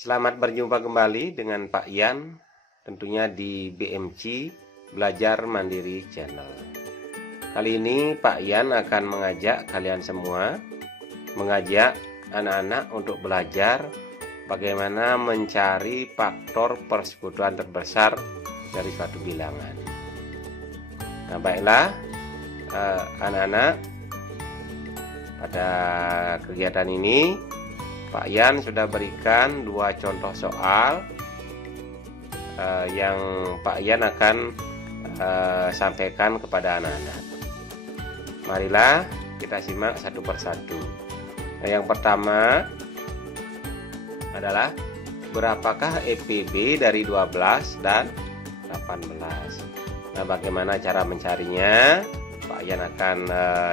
Selamat berjumpa kembali dengan Pak Yan, tentunya di BMC Belajar Mandiri Channel. Kali ini Pak Yan akan mengajak kalian semua, mengajak anak-anak untuk belajar bagaimana mencari faktor persekutuan terbesar dari suatu bilangan. Nah, baiklah anak-anak, pada kegiatan ini Pak Yan sudah berikan 2 contoh soal yang Pak Yan akan sampaikan kepada anak-anak. Marilah kita simak satu persatu. Nah, yang pertama adalah berapakah EPB dari 12 dan 18. Nah, bagaimana cara mencarinya? Pak Yan akan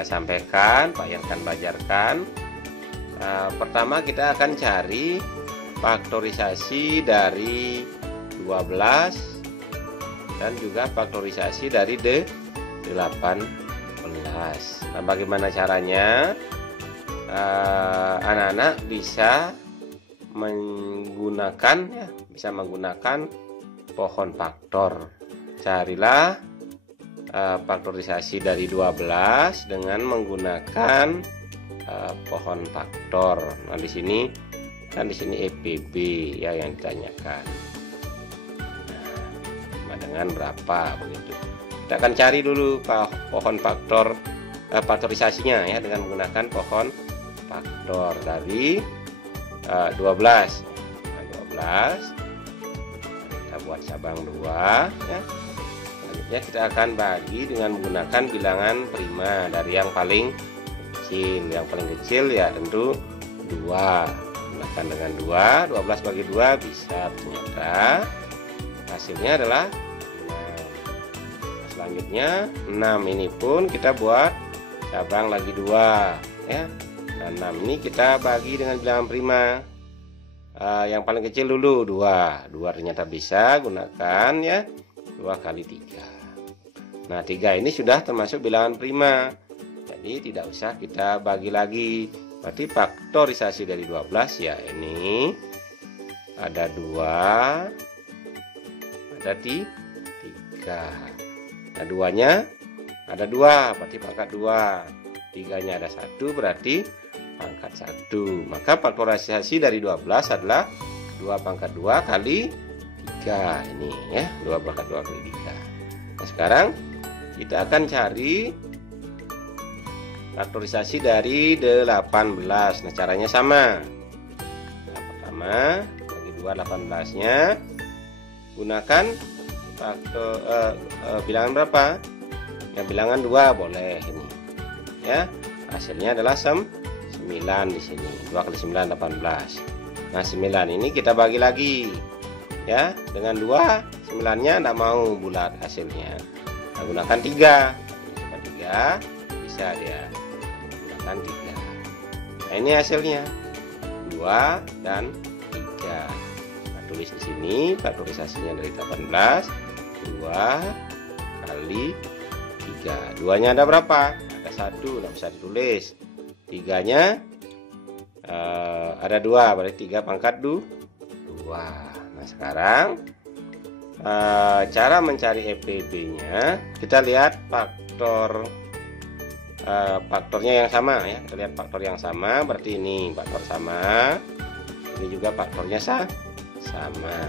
sampaikan, Pak Yan akan belajarkan. Pertama kita akan cari faktorisasi dari 12 dan juga faktorisasi dari 18. Nah, bagaimana caranya? Anak-anak bisa menggunakan pohon faktor. Carilah faktorisasi dari 12 dengan menggunakan pohon faktor. Nah, di sini EPB ya yang ditanyakan. Nah, dengan berapa begitu? Kita akan cari dulu pohon faktor faktorisasinya ya dengan menggunakan pohon faktor dari 12. Nah, 12 kita buat cabang 2 ya. Selanjutnya kita akan bagi dengan menggunakan bilangan prima dari yang paling kecil. Yang paling kecil ya tentu 2. Gunakan dengan 2, 12 bagi 2 bisa, ternyata hasilnya adalah 6. Selanjutnya 6 ini pun kita buat cabang lagi 2 ya. Dan 6 ini kita bagi dengan bilangan prima. Yang paling kecil dulu 2 ternyata bisa, gunakan ya 2 kali 3. Nah, 3 ini sudah termasuk bilangan prima, jadi tidak usah kita bagi lagi. Berarti faktorisasi dari 12 ya ini ada 2, ada 3. Nah, 2-nya ada 2, berarti pangkat 2. 3-nya ada 1, berarti pangkat 1. Maka faktorisasi dari 12 adalah 2 pangkat 2 kali 3 ini ya, 2 pangkat 2 kali 3. Nah, sekarang kita akan cari faktorisasi dari 18. Nah, caranya sama. Nah, pertama bagi 2 18-nya gunakan faktor bilangan berapa? Yang bilangan 2 boleh ini. Ya, hasilnya adalah 9 di sini. 2 kali 9 18. Nah, 9 ini kita bagi lagi. Ya, dengan 2 9-nya tidak mau bulat hasilnya. Nah, gunakan 3. Coba 3 bisa dia. Gunakan 3. Nah, ini hasilnya 2 dan 3. Nah, tulis di sini faktorisasinya dari 18. 2 kali 3. 2-nya ada berapa? Ada 1, tidak bisa ditulis. 3-nya ada 2, berarti 3 pangkat 2. Nah, sekarang cara mencari EPB-nya, kita lihat faktornya yang sama ya. Kita lihat faktor yang sama, berarti ini faktor sama, ini juga faktornya sama.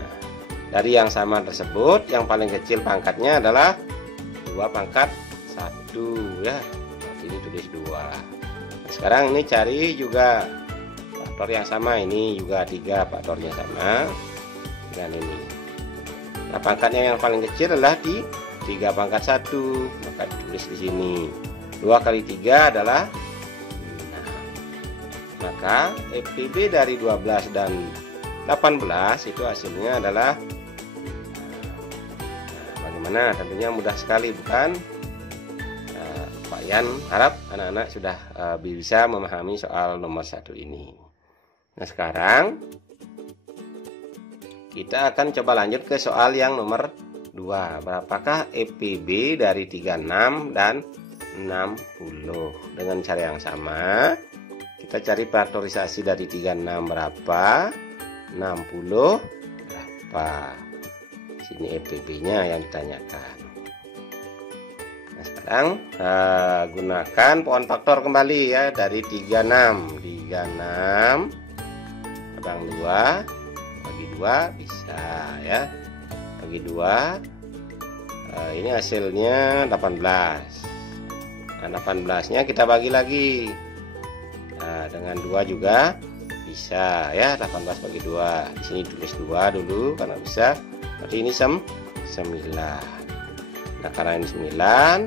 Dari yang sama tersebut, yang paling kecil pangkatnya adalah 2 pangkat 1 ya. Berarti ini tulis 2. Nah, sekarang ini cari juga faktor yang sama, ini juga 3 faktornya sama dengan ini. Nah, pangkatnya yang paling kecil adalah di 3 pangkat 1, maka ditulis di sini 2 kali 3 adalah 6. Maka EPB dari 12 dan 18 itu hasilnya adalah bagaimana? Tentunya mudah sekali, bukan? Pak Yan harap anak-anak sudah bisa memahami soal nomor 1 ini. Nah, sekarang kita akan coba lanjut ke soal yang nomor 2. Berapakah EPB dari 36 dan 60? Dengan cara yang sama, kita cari faktorisasi dari 36 berapa, 60 berapa? Sini EPB-nya yang ditanyakan. Nah, sekarang gunakan pohon faktor kembali ya, dari 36 bagi 2 bagi 2 bisa ya, bagi 2 ini hasilnya 18. Nah, 18-nya kita bagi lagi. Nah, dengan 2 juga bisa ya, 18 bagi 2. Di sini tulis 2 dulu karena bisa. Berarti ini 9. Nah, karena ini 9,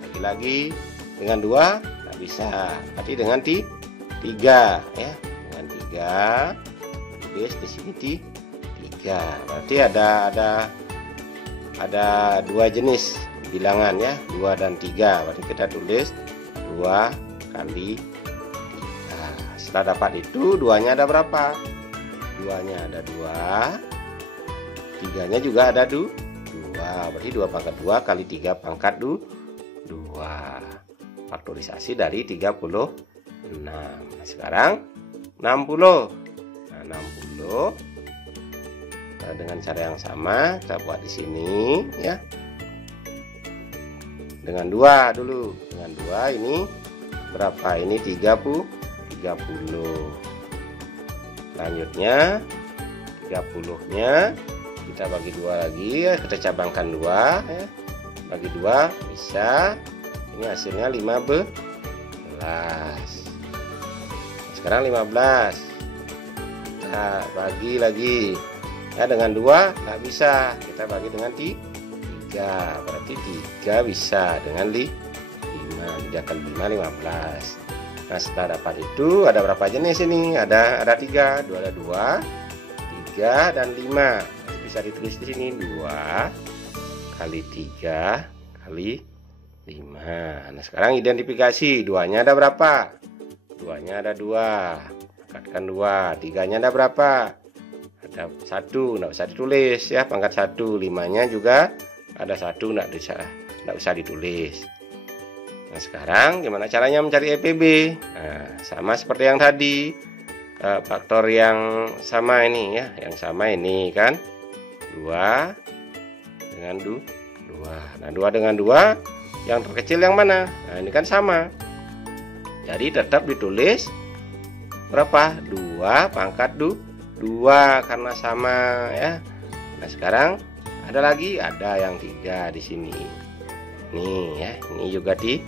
bagi lagi dengan 2 nggak bisa. Berarti dengan 3 ya. Dengan 3 tulis di sini 3. Berarti ada 2 jenis bilangan ya, 2 dan 3. Berarti kita tulis 2 kali 3. Setelah dapat itu, 2-nya ada berapa? 2-nya ada 2, 3-nya juga ada 2. Berarti 2 pangkat 2 kali 3 pangkat 2. Faktorisasi dari 36. Nah, sekarang 60. Nah, 60 dengan cara yang sama kita buat di sini ya. Dengan 2 dulu. Dengan 2 ini berapa? Ini 30. Selanjutnya 30-nya kita bagi 2 lagi ya, kita cabangkan 2 ya. Bagi 2 bisa. Ini hasilnya 15. Sekarang 15. Kita bagi lagi. Ya, dengan 2 nggak bisa. Kita bagi dengan 3. Berarti 3 bisa dengan 5. 3 kali 5 15. Nah, setelah dapat itu ada berapa jenis ini? Ada 3. 2 ada 2, 3 dan 5. Bisa ditulis di sini 2 kali 3 kali 5. Nah, sekarang identifikasi 2-nya ada berapa? 2-nya ada 2. Angkatkan 2. 3-nya ada berapa? Ada 1. Nggak usah ditulis ya, pangkat 1. 5-nya juga ada 1, nggak usah ditulis. Nah, sekarang gimana caranya mencari EPB? Nah, sama seperti yang tadi, faktor yang sama ini ya, yang sama ini kan 2 dengan 2. Nah, 2 dengan 2 yang terkecil yang mana? Nah, ini kan sama, jadi tetap ditulis berapa? 2 pangkat 2 karena sama ya. Nah, sekarang ada lagi, ada yang 3 di sini. Nih ya, ini juga 3.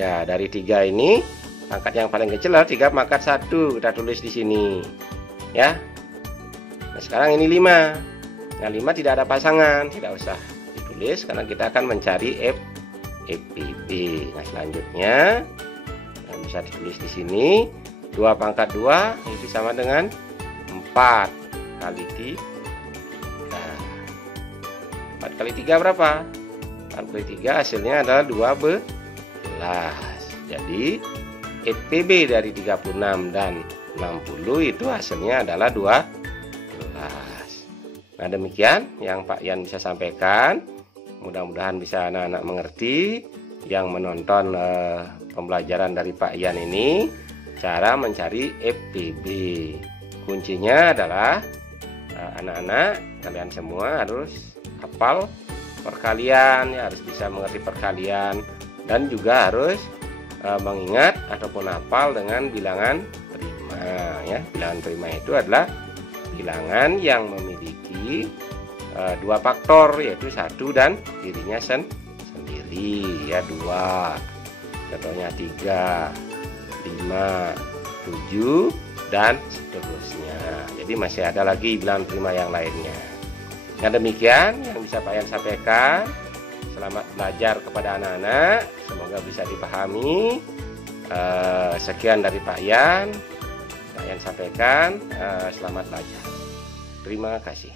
Dari 3 ini pangkat yang paling kecil adalah 3 pangkat 1. Kita tulis di sini. Ya. Nah, sekarang ini 5. Nah, 5 tidak ada pasangan, tidak usah ditulis karena kita akan mencari EPB. Nah, selanjutnya yang bisa ditulis di sini 2 pangkat 2 itu sama dengan 4 kali 3. 4 kali 3 berapa? 4 kali 3 hasilnya adalah 12. Jadi EPB dari 36 dan 60 itu hasilnya adalah 12. Nah, demikian yang Pak Yan bisa sampaikan. Mudah-mudahan bisa anak-anak mengerti yang menonton pembelajaran dari Pak Yan ini, cara mencari EPB. Kuncinya adalah anak-anak kalian semua harus hafal perkalian ya, harus bisa mengerti perkalian dan juga harus mengingat ataupun hafal dengan bilangan prima ya. Bilangan prima itu adalah bilangan yang memiliki 2 faktor, yaitu 1 dan dirinya sendiri ya, 2. Contohnya 3, 5, 7 dan seterusnya. Jadi masih ada lagi bilangan prima yang lainnya. Nah, demikian yang bisa Pak Yan sampaikan. Selamat belajar kepada anak-anak, semoga bisa dipahami. Sekian dari Pak Yan sampaikan. Selamat belajar. Terima kasih.